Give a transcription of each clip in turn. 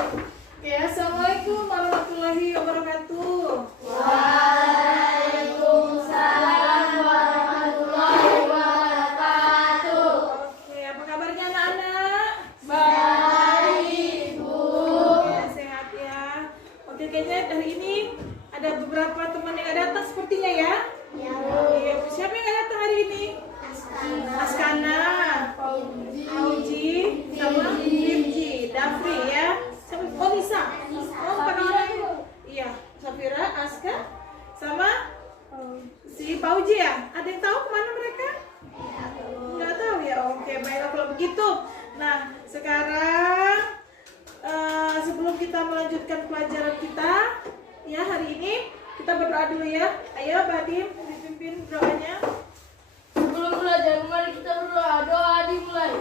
Oke, assalamualaikum warahmatullahi wabarakatuh. Waalaikumsalam warahmatullahi wabarakatuh. Oke, apa kabarnya anak-anak? Baik, Bu. Oke, sehat ya. Oke, kayaknya hari ini ada beberapa teman yang nggak datang sepertinya ya. Ya, Iya, siapa yang nggak datang hari ini? Askana, Fauji, sama Firji, Dafri ya. Sama Nisa. Oh, empat orang. Iya, Safira, Aska, sama si Fauji ya. Ada yang tahu kemana mereka? Nggak tahu ya. Oke, baiklah kalau begitu. Nah, sekarang sebelum kita melanjutkan pelajaran kita, ya hari ini kita berdoa dulu ya. Ayo, Badim, dipimpin doanya. Sebelum belajar, mari kita berdoa. Doa dimulai.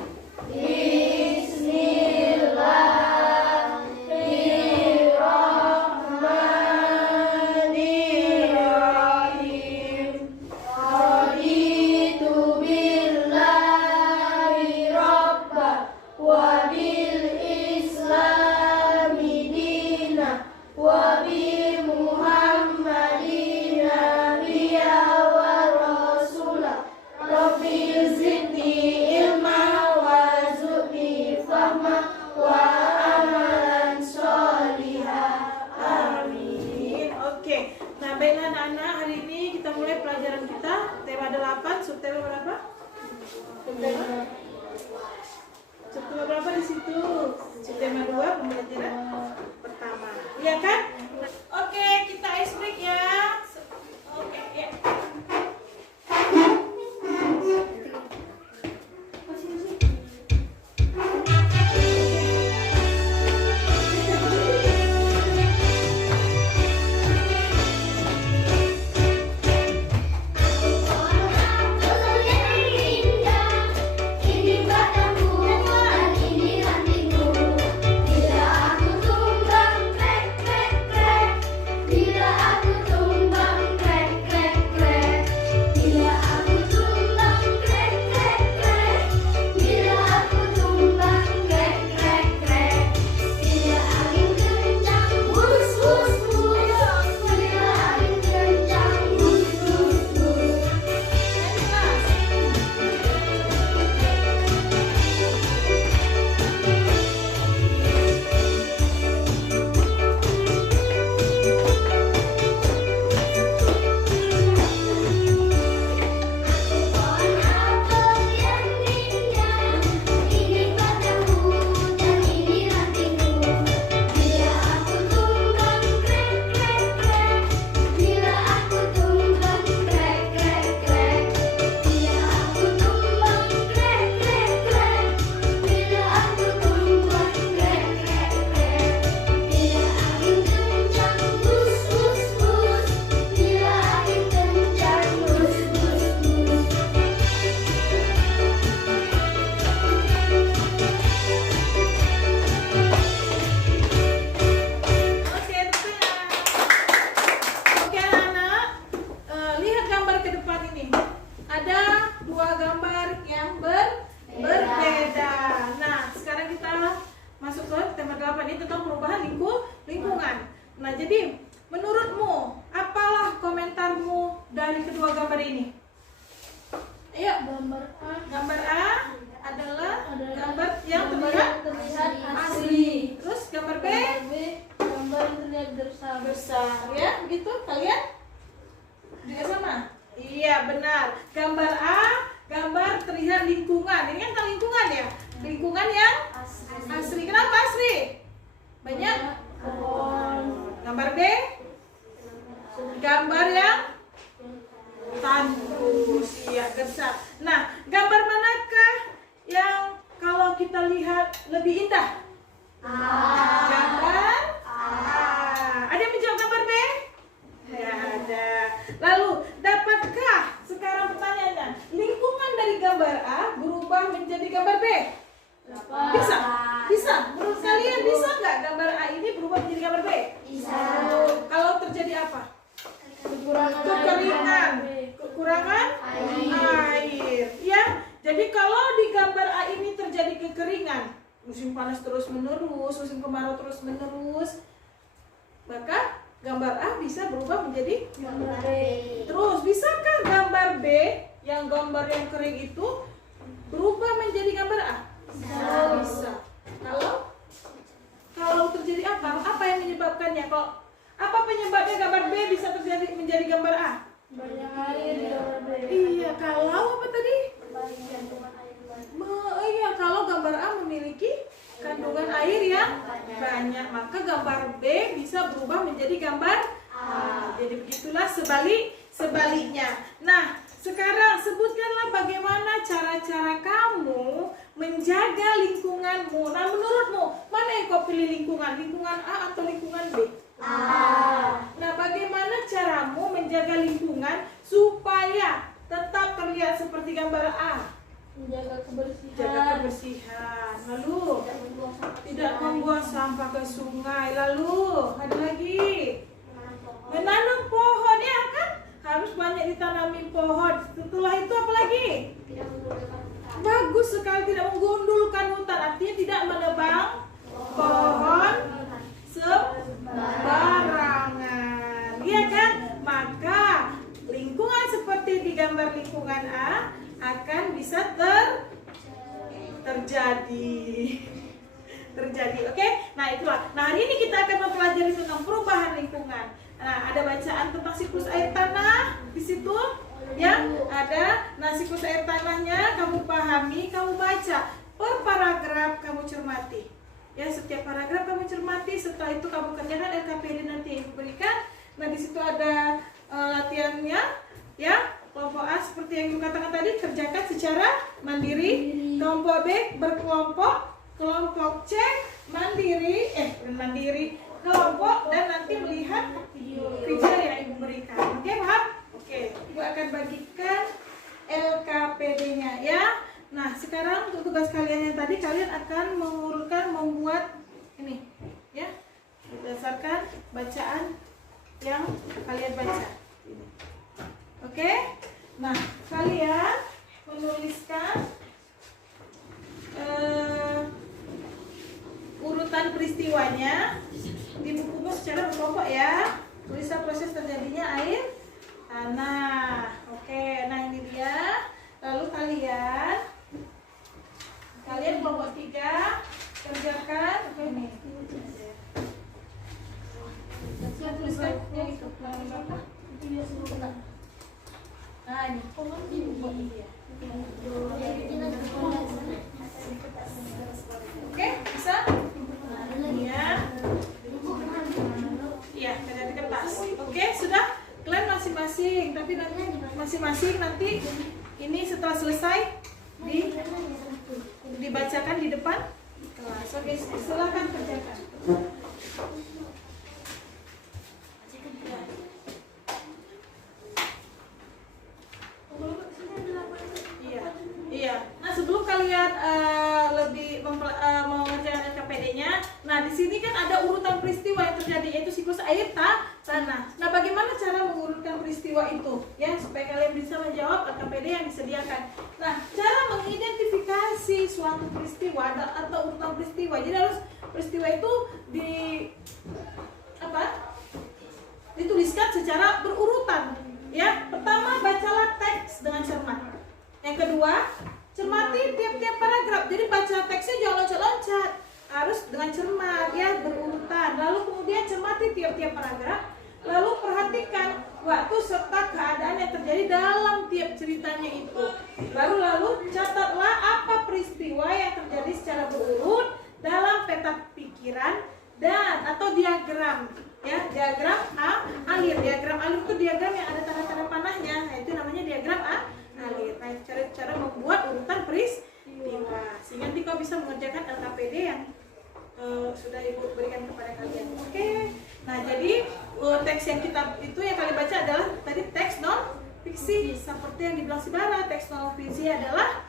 Bismillahirrahmanirrahim. Raditu billahi rabba wa bil islami dina wa bi muhammadin nabiyya wa rasula. Rabbi zidni ilma wa zidni fahma wa amalan sholihah. Amin. Oke. Nah, baiklah anak-anak, hari ini kita mulai pelajaran kita. Tema 8, subtema berapa? Subtema berapa di situ? Subtema 2, pembelajaran pertama. Iya kan? Oke, kita ice break ya. Oke, ya. Ini batangku dan ini rantingku. Bila aku tumbang krek krek krek. Bila aku tumbang krek krek krek. Bila aku tumbang krek krek krek. Bila aku tumbang krek krek krek. Bila angin kencang wus wus wus. Bila angin kencang wus wus wus. Pohon apel yang indah, ini batangku dan ini rantingku. Bila aku tumbang krek krek krek, bila aku tumbang krek krek krek, bila aku tumbang krek krek krek, bila aku tumbang krek krek krek, bila angin kencang bus bus bus, bila angin kencang bus bus bus. Oke, oke anak-anak, lihat gambar ke depan ini. Ada dua gambar yang berbeda. Nah, sekarang kita masuk ke tema 8 ini tentang perubahan lingkungan. Nah, jadi menurutmu apalah komentarmu dari kedua gambar ini? Ayo, Gambar A gambar A adalah gambar yang terlihat terlihat asli. Terus gambar B B gambar yang terlihat besar. besar ya, begitu kalian juga sama? Iya benar. Gambar A gambar terlihat lingkungan. Ini kan lingkungan ya, lingkungan yang asli. Kenapa asli? Banyak Pohon. Gambar B gambar yang tandus, iya besar. Nah, gambar manakah yang kalau kita lihat lebih indah? Gambar A. Ada yang menjawab gambar B? Tidak ada. Lalu, dapatkah sekarang pertanyaannya, lingkungan dari gambar A berubah menjadi gambar B? Bisa? Bisa? Menurut kalian bisa nggak gambar A ini berubah menjadi gambar B? Bisa. Kalau terjadi apa? Kekurangan Kekeringan, air. kekurangan Air. air. Ya, jadi kalau di gambar A ini terjadi kekeringan, musim panas terus menerus, musim kemarau terus menerus, maka gambar A bisa berubah menjadi Gambar B. terus. Bisakah gambar B yang gambar yang kering itu berubah menjadi gambar A? Bisa. Kalau terjadi apa? Apa yang menyebabkannya? Kok apa penyebabnya gambar B bisa terjadi menjadi gambar A? Banyak air di gambar B. Iya, kalau apa tadi? Banyak kandungan air banyak. Iya, kalau gambar A memiliki kandungan air yang banyak, maka gambar B bisa berubah menjadi gambar A. Jadi begitulah sebaliknya. Nah, sekarang sebutkanlah bagaimana cara-cara kamu menjaga lingkunganmu. Nah, menurutmu mana yang kau pilih lingkungan? Lingkungan A atau lingkungan B? A. Nah, bagaimana caramu menjaga lingkungan supaya tetap terlihat seperti gambar A? Menjaga kebersihan. Jaga kebersihan. Lalu tidak membuang sampah ke sungai. Lalu ada lagi menanam pohon, ya kan? Harus banyak ditanami pohon. Setelah itu apa lagi? Tidak menggunakan hutan. Bagus sekali, tidak menggundulkan hutan. Artinya tidak menebang pohon sembarangan. Iya kan? Maka lingkungan seperti di gambar lingkungan A akan bisa terjadi. Oke? Nah, itulah. Nah, hari ini kita akan mempelajari tentang perubahan lingkungan. Nah, ada bacaan tentang siklus air tanah di situ. Yang ada, nah siklus air tanahnya kamu pahami, kamu baca per paragraf, kamu cermati. Ya, setiap paragraf kamu cermati. Setelah itu kamu kerjakan LKPD nanti yang diberikan. Nah, di situ ada latihannya, ya. Kelompok A seperti yang Ibu katakan tadi, kerjakan secara mandiri. Kelompok B berkelompok. Kelompok C mandiri, kelompok, dan nanti melihat video yang Ibu berikan. Oke, paham? Oke, Ibu akan bagikan LKPD-nya, ya. Nah, sekarang untuk tugas kalian yang tadi, kalian akan membuat ini, ya, berdasarkan bacaan yang kalian baca. Oke, nah kalian menuliskan urutan peristiwanya di bukumu secara berkelompok, ya. Tulislah proses terjadinya air tanah. Oke, nah ini dia. Lalu kalian kelompok 3 kerjakan. Oke, ini. Saya tuliskan yang itu. Nah, ini buat dia. Oke, bisa? Iya. Iya, kerja di kertas. Oke, sudah? Kalian masing-masing, tapi nanti masing-masing nanti ini setelah selesai dibacakan di depan kelas. Oke, silakan kerjakan. Iya. Nah, sebelum kalian lebih mengerjakan LKPD-nya, nah di sini kan ada urutan peristiwa yang terjadi, yaitu siklus air tanah. Nah, bagaimana cara mengurutkan peristiwa itu, ya, supaya kalian bisa menjawab LKPD yang disediakan. Nah, cara mengidentifikasi suatu peristiwa atau urutan peristiwa, jadi harus peristiwa itu dituliskan secara berurutan. Ya, pertama bacalah teks dengan cermat. Yang kedua, cermati tiap-tiap paragraf. Jadi baca teksnya jangan loncat-loncat, harus dengan cermat, ya, berurutan. Lalu kemudian cermati tiap-tiap paragraf. Lalu perhatikan waktu serta keadaan yang terjadi dalam tiap ceritanya itu. Lalu catatlah apa peristiwa yang terjadi secara berurut dalam peta pikiran dan atau diagram. Ya, diagram alir. Diagram alir itu diagram yang ada tanda-tanda panahnya. Nah, itu namanya diagram alir. Nah, cara membuat urutan peristiwa sehingga nanti kau bisa mengerjakan LKPD yang sudah Ibu berikan kepada kalian. Oke. Nah, jadi teks yang kalian baca adalah tadi teks non fiksi seperti yang dibilang si Bara. Teks non fiksi adalah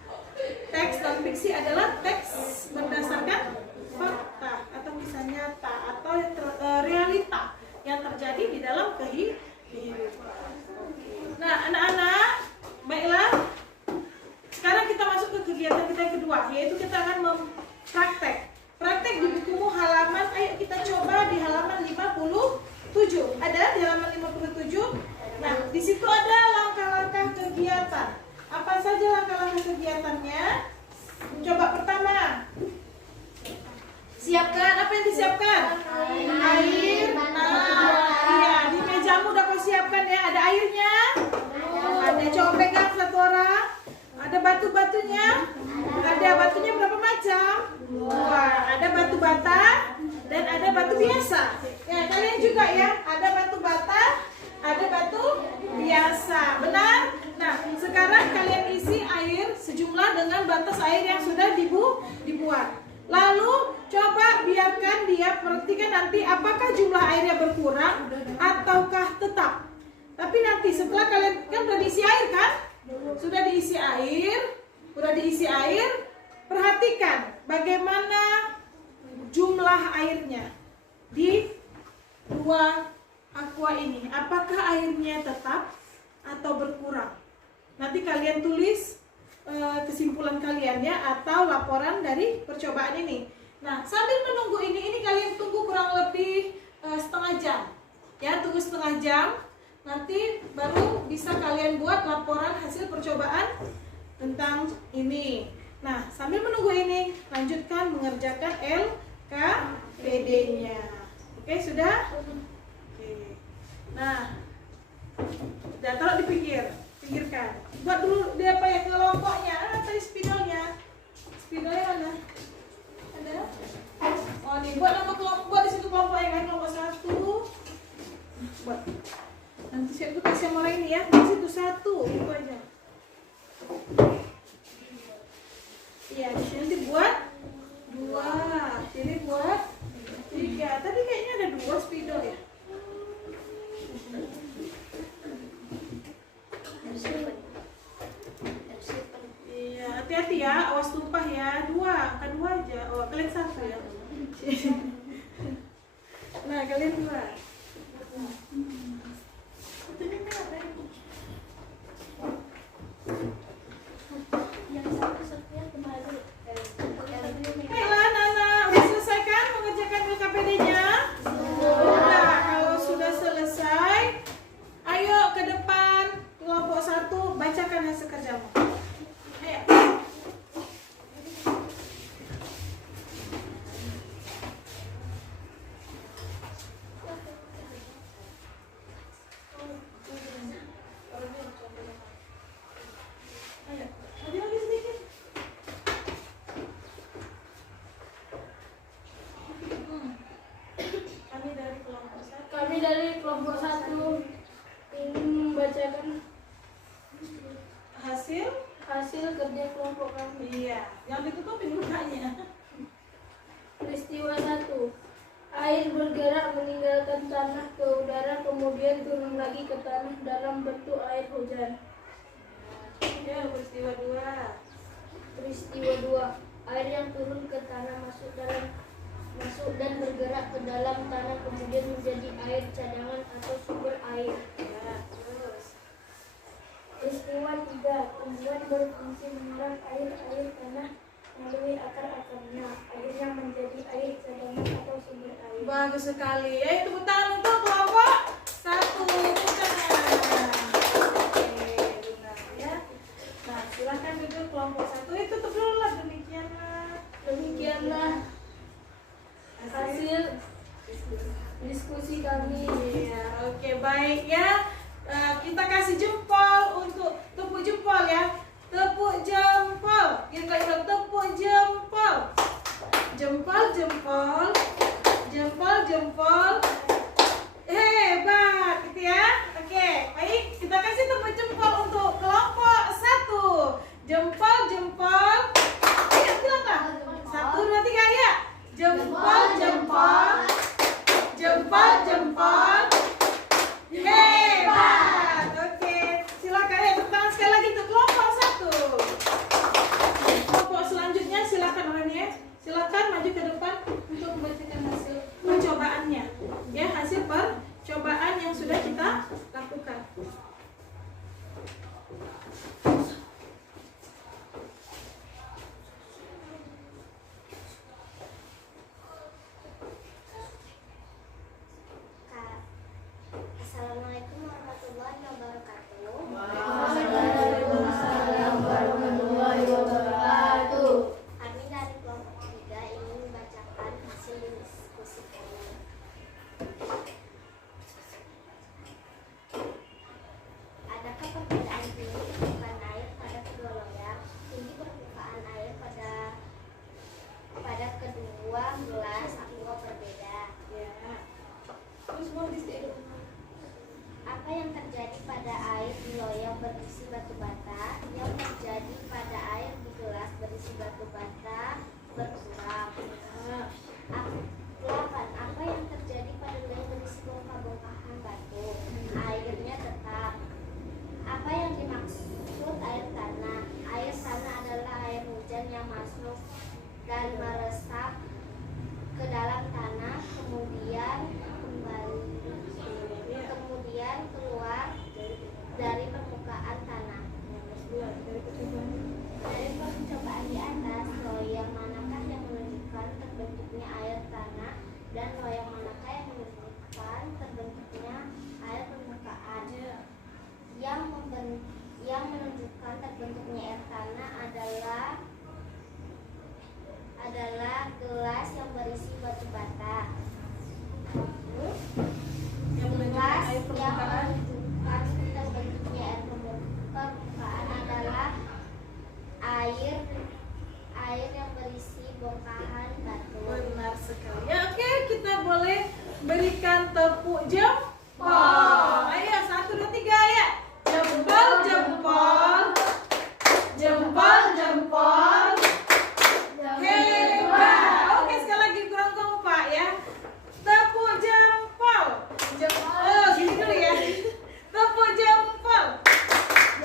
teks berdasarkan fakta atau kisah nyata atau realita yang terjadi di dalam kehidupan. Nah, anak-anak, baiklah. Sekarang kita masuk ke kegiatan kita yang kedua, yaitu kita akan mempraktek. halaman, ayo kita coba di halaman 57. Ada di halaman 57. Nah, di situ ada langkah-langkah kegiatan. Apa saja langkah-langkah kegiatannya? Coba pertama. Siapkan, apa yang disiapkan? Air. Nah, iya, di mejamu udah kau siapkan ya. Ada airnya? Ada, coba pegang satu orang. Ada batu-batunya? Ada batunya berapa macam? Wah, ada batu bata dan ada batu biasa. Ya, kalian juga ya, ada batu bata, ada batu biasa. Benar? Nah, sekarang kalian isi air sejumlah dengan batas air yang sudah dibuat. Lalu coba biarkan dia, perhatikan nanti apakah jumlah airnya berkurang ataukah tetap. Tapi nanti setelah kalian kan sudah diisi air kan? Sudah diisi air, perhatikan bagaimana jumlah airnya di dua aqua ini. Apakah airnya tetap atau berkurang? Nanti kalian tulis kesimpulan kalian ya, atau laporan dari percobaan ini. Nah, sambil menunggu ini kalian tunggu kurang lebih setengah jam. Ya, tunggu setengah jam. Nanti baru bisa kalian buat laporan hasil percobaan tentang ini. Nah, sambil menunggu ini, lanjutkan mengerjakan LKPD-nya. Oke, sudah? Oke. Nah, udah, taruh pinggirkan. Buat dulu dia apa ya, kelompoknya. Tadi spidolnya. Spidolnya mana? Ada? Oh, nih, buat nama kelompok, buat di situ kelompoknya kan, kelompok 1. Buat. Nanti saya kasih sama orang ini ya. Di situ 1, itu aja. Iya, di sini nanti buat 2. Sini buat 3. Tadi kayaknya ada 2 spidol ya. Iya, hati-hati ya, awas tumpah ya. 2, kan 2 aja. Oh, kalian 1 ya. Nah, kalian 2. Baiklah, Nana, udah selesai kan mengerjakan LKPD-nya? Sudah. Kalau sudah selesai, ayo ke depan kelompok 1, bacakan hasil kerjamu. Ayo. Kami dari kelompok 1 ingin membacakan hasil kerja kelompok kami. Iya, yang ditutupin mukanya. Peristiwa 1. Air bergerak meninggalkan tanah ke udara, kemudian turun lagi ke tanah dalam bentuk air hujan. Ya, peristiwa 2. Peristiwa 2. Air yang turun ke tanah masuk dan bergerak ke dalam tanah, kemudian menjadi air cadangan atau sumber air. Ya, terus. Peristiwa 3. Tumbuhan berfungsi menyerap air tanah melalui akar-akarnya. Akhirnya menjadi air cadangan atau sumber air. Bagus sekali. Tepuk tangan untuk kelompok 1. Tepuk tangan. Oke, benar ya. Nah, silakan duduk kelompok 1. Tutup dulu lah, Demikianlah hasil diskusi kami. Iya, oke, baik ya. Kita kasih jempol untuk tepuk jempol ya. Tepuk jempol. Kita tepuk jempol. Jempol. Hebat, gitu ya. Oke, baik. Kita kasih tepuk jempol untuk kelompok 1. Jempol. Ayo, silakan. 1, 2, 3, ya. Jempol. Hebat. Oke, silakan ya, tepuk tangan sekali lagi untuk kelompok 1. Kelompok selanjutnya silakan orangnya. Silakan maju ke depan untuk membacakan hasil percobaannya. Ya, hasil percobaan yang sudah kita lakukan. batu bata berkurang. 8. Apa yang terjadi pada wilayah berisi bongkah-bongkahan batu? Airnya tetap. Apa yang dimaksud air tanah? Air tanah adalah air hujan yang masuk dan meresap ke dalam tanah, kemudian keluar dari permukaan tanah. Dari percobaan di atas, loyang manakah yang menunjukkan terbentuknya air tanah dan loyang manakah yang menunjukkan terbentuknya air permukaan? Yang menunjukkan terbentuknya air tanah adalah gelas yang berisi batu bata. Gelas yang menunjukkan terbentuknya air permukaan adalah air yang berisi bongkahan batu. Benar sekali. Ya, oke, kita boleh berikan tepuk jempol. Ayo, 1, 2, 3 ya. Jempol, jempol. Jempol, jempol. Hebat. Oke, sekali lagi kurang kompak ya. Tepuk jempol. Jempol. Oh, gini dulu ya. Tepuk jempol.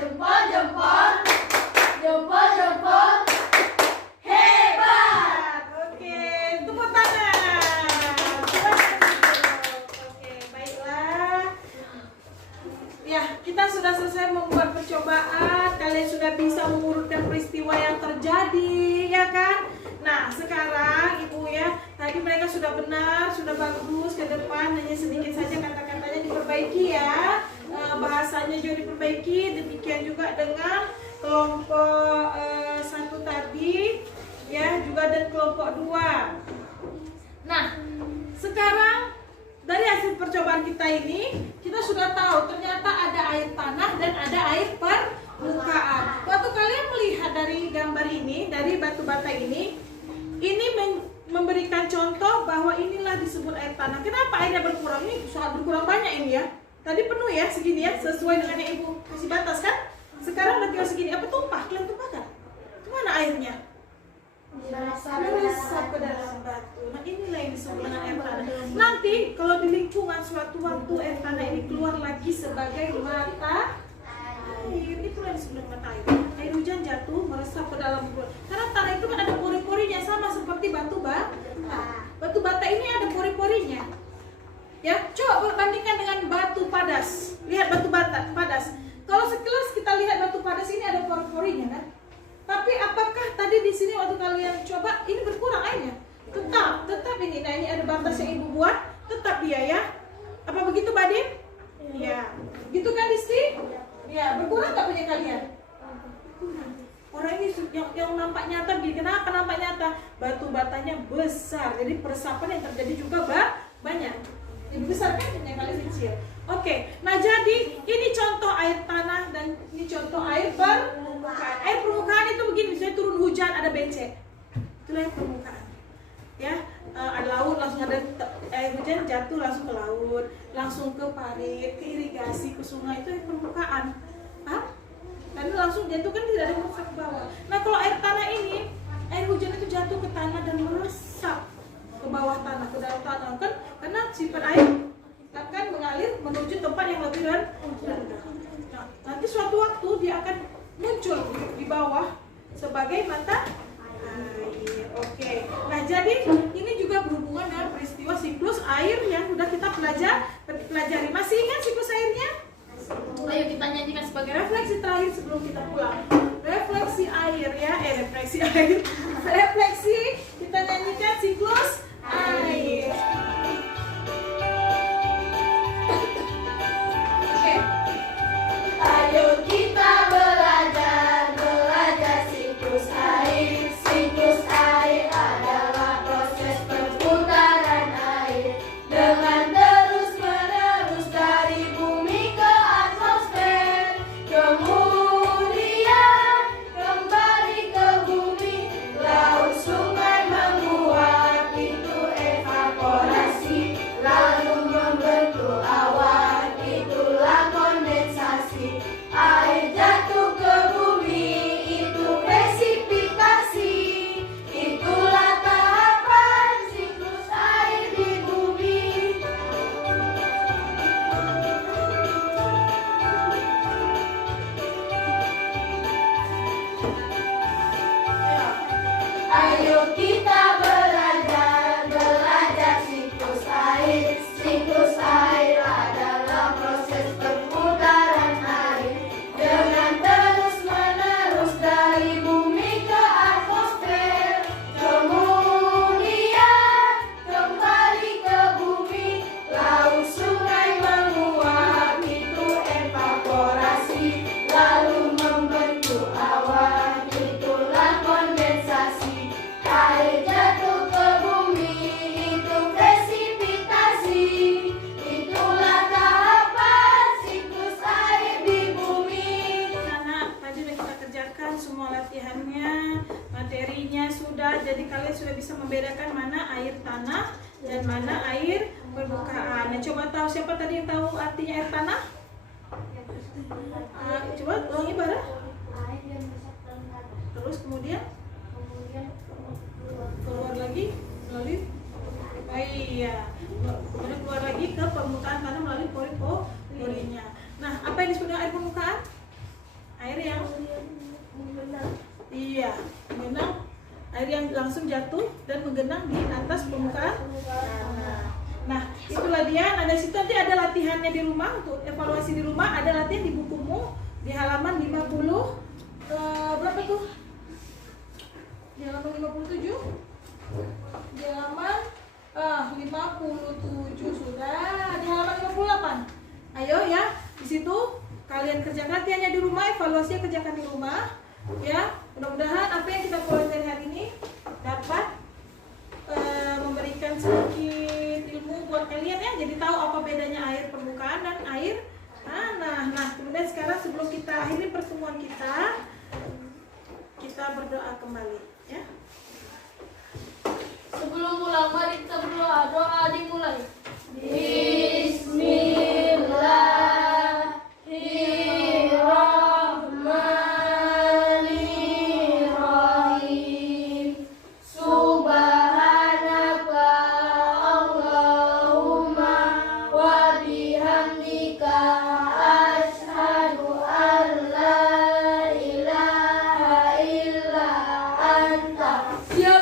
Jempol, jempol. Jempol, jempol. Hebat. Oke, tepuk tangan. Oke, baiklah. Ya, kita sudah selesai membuat percobaan. Kalian sudah bisa mengurutkan peristiwa yang terjadi, ya kan? Nah, sekarang Ibu ya, tadi mereka sudah benar, sudah bagus. Ke depan hanya sedikit saja kata-katanya diperbaiki ya. Bahasanya juga diperbaiki. Demikian juga dengan kelompok 1 tadi, ya, juga dan kelompok 2. Nah, sekarang dari hasil percobaan kita ini, kita sudah tahu ternyata ada air tanah dan ada air permukaan. Waktu kalian melihat dari gambar ini, dari batu bata ini memberikan contoh bahwa inilah disebut air tanah. Kenapa airnya berkurang? Ini sangat berkurang banyak ini ya. Tadi penuh ya, segini ya, sesuai dengan yang Ibu kasih batas kan? Sekarang udah tinggal segini. Apa tumpah? Kalian tumpahkan? Kemana airnya? Meresap ke dalam batu. Nah, inilah yang disebut dengan air tanah. Nanti kalau di lingkungan suatu waktu air tanah ini keluar lagi sebagai mata air. Itulah yang disebut dengan mata air. Air hujan jatuh meresap ke dalam batu. Karena tanah itu kan ada pori-porinya, sama seperti batu bata. Batu bata ini ada pori-porinya. Ya, coba bandingkan dengan batu padas. Lihat batu bata padas. Kalau sekilas kita lihat batu padas ini ada pori-porinya kan? Tapi apakah tadi di sini waktu kalian coba ini berkurang airnya? Tetap ini. Nah, ini ada batas yang Ibu buat, tetap dia ya. Apa begitu, Badin? Ya. Gitu kan, Disti? Ya, berkurang nggak punya kalian? Orang ini yang nampak nyata, kenapa nampak nyata? Batu batanya besar, jadi peresapan yang terjadi juga banyak. Lebih besar kan punya kalian kecil. Oke, nah jadi ini contoh air tanah dan ini contoh air permukaan. Air permukaan itu begini, misalnya turun hujan ada becek, itulah air permukaan. Ya, ada laut langsung ada air hujan jatuh langsung ke laut, langsung ke parit, ke irigasi, ke sungai, itu air permukaan. Karena langsung jatuh kan tidak ada meresap ke bawah. Nah kalau air tanah ini, air hujan itu jatuh ke tanah dan meresap ke bawah tanah, ke dalam tanah kan, karena sifat air akan mengalir menuju tempat yang lebih rendah. Nah, nanti suatu waktu dia akan muncul di bawah sebagai mata air. Oke. Nah jadi ini juga berhubungan dengan peristiwa siklus air yang sudah kita pelajari. Masih ingat siklus airnya? Ayo kita nyanyikan sebagai refleksi terakhir sebelum kita pulang. Refleksi air ya, refleksi air. Refleksi, kita nyanyikan siklus air. Oke. Ayo kita belajar siklus air. Siklus air adalah proses perputaran air dengan terus-menerus dari bumi ke atmosfer, kemudian kembali ke bumi sudah, jadi kalian sudah bisa membedakan mana air tanah dan mana air permukaan. Nah, coba tahu siapa tadi yang tahu artinya air tanah? Coba ulangi Bara. Air yang masuk dalam tanah. Terus kemudian keluar lagi melalui kemudian keluar lagi ke permukaan tanah melalui pori-porinya. Nah, apa yang disebut dengan air permukaan? Air yang menggenang, air yang langsung jatuh dan menggenang di atas permukaan tanah. Nah, itulah dia. Ada situ nanti ada latihannya di rumah untuk evaluasi di rumah. Ada latihan di bukumu di halaman 50 berapa tuh? Di halaman 57? Di halaman 57 sudah. Di halaman 58. Ayo ya, di situ kalian kerjakan latihannya di rumah, evaluasinya kerjakan di rumah. Ya, mudah-mudahan apa yang kita pelajari hari ini dapat memberikan sedikit ilmu buat kalian ya. Jadi tahu apa bedanya air permukaan dan air tanah. Nah, kemudian sekarang sebelum kita akhiri pertemuan kita berdoa kembali ya. Sebelum pulang, mari kita berdoa. Doa dimulai. Bismillahirrahmanirrahim. Subhanaka Allahumma wa bihamdika asyhadu an la ilaha illa anta. Ya